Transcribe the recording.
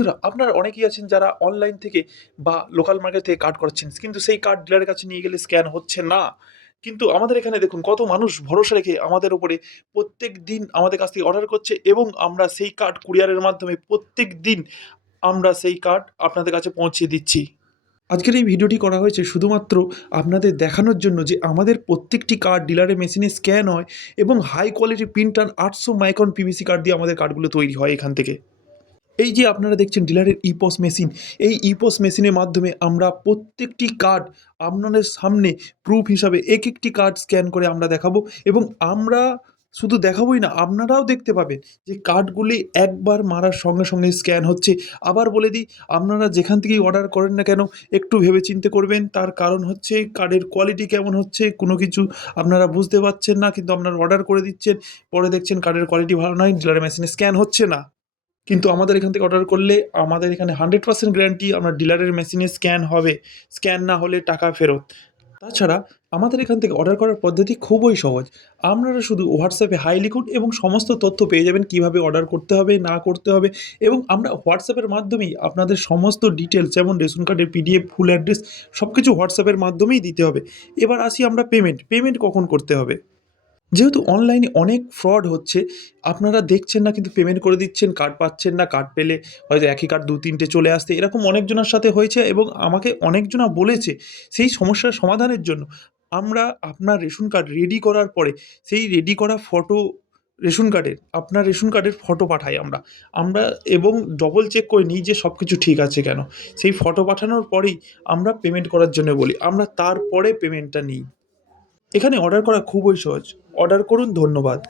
বন্ধুরা, আপনারা অনেকেই আছেন যারা অনলাইন থেকে বা লোকাল মার্কেট থেকে কার্ড করাচ্ছেন। কিন্তু সেই কার্ড ডিলারের কাছে নিয়ে গেলে স্ক্যান হচ্ছে না। কিন্তু আমাদের এখানে দেখুন কত মানুষ ভরসা রেখে আমাদের উপরে প্রত্যেকদিন আমাদের কাছ থেকে অর্ডার করছে এবং আমরা সেই কার্ড কুরিয়ারের মাধ্যমে প্রত্যেকদিন আমরা সেই কার্ড আপনাদের কাছে পৌঁছে দিচ্ছি। আজকের এই ভিডিওটি করা হয়েছে শুধুমাত্র আপনাদের দেখানোর জন্য যে আমাদের প্রত্যেকটি কার্ড ডিলারের মেশিনে স্ক্যান হয় এবং high quality print and 800 micron PVC card দিয়ে আমাদের কার্ডগুলো তৈরি হয় এখান থেকে। এই যে আপনারা দেখছেন ডিলারের ইপস মেশিন, এই ইপস মেশিনের মাধ্যমে আমরা প্রত্যেকটি কার্ড আপনাদের সামনে প্রুফ হিসাবে এক একটি কার্ড স্ক্যান করে আমরা দেখাবো এবং আমরা শুধু দেখাবোই না, আপনারাও দেখতে পাবেন যে কার্ডগুলি একবার মারার সঙ্গে সঙ্গে স্ক্যান হচ্ছে। আবার বলে দিই, আপনারা যেখান থেকেই অর্ডার করেন না কেন একটু ভেবেচিন্তে করবেন, তার কারণ হচ্ছে কার্ডের কোয়ালিটি কেমন হচ্ছে কোনো কিছু আপনারা বুঝতে পারছেন না, কিন্তু আপনারা অর্ডার করে দিচ্ছেন, পরে দেখছেন কার্ডের কোয়ালিটি ভালো নয়, ডিলারের মেশিনে স্ক্যান হচ্ছে না। কিন্তু আমাদের এখান থেকে অর্ডার করলে আমাদের এখানে 100% গ্যারান্টি আপনার ডিলারের মেশিনে স্ক্যান হবে, স্ক্যান না হলে টাকা ফেরত। তাছাড়া আমাদের এখান থেকে অর্ডার করার পদ্ধতি খুবই সহজ। আপনারা শুধু হোয়াটসঅ্যাপে হাই লিখুন এবং সমস্ত তথ্য পেয়ে যাবেন কীভাবে অর্ডার করতে হবে না করতে হবে, এবং আমরা হোয়াটসঅ্যাপের মাধ্যমেই আপনাদের সমস্ত ডিটেলস যেমন রেশন কার্ডের পিডিএফ, ফুল অ্যাড্রেস সব কিছু হোয়াটসঅ্যাপের মাধ্যমেই দিতে হবে। এবার আসি আমরা পেমেন্ট কখন করতে হবে। যেহেতু অনলাইনে অনেক ফ্রড হচ্ছে, আপনারা দেখছেন না কিন্তু পেমেন্ট করে দিচ্ছেন, কার্ড পাচ্ছেন না, কার্ড পেলে হয়তো একই কার্ড ২-৩টে চলে আসতে, এরকম অনেকজনের সাথে হয়েছে এবং আমাকে অনেকজনা বলেছে। সেই সমস্যার সমাধানের জন্য আমরা আপনার রেশন কার্ড রেডি করার পরে সেই রেডি করা ফটো, আপনার রেশন কার্ডের ফটো পাঠাই আমরা এবং ডবল চেক করে নিই যে সব কিছু ঠিক আছে কেন। সেই ফটো পাঠানোর পরেই আমরা পেমেন্ট করার জন্য বলি, আমরা তারপরে পেমেন্টটা নিই। এখানে অর্ডার করা খুবই সহজ। অর্ডার করুন, ধন্যবাদ।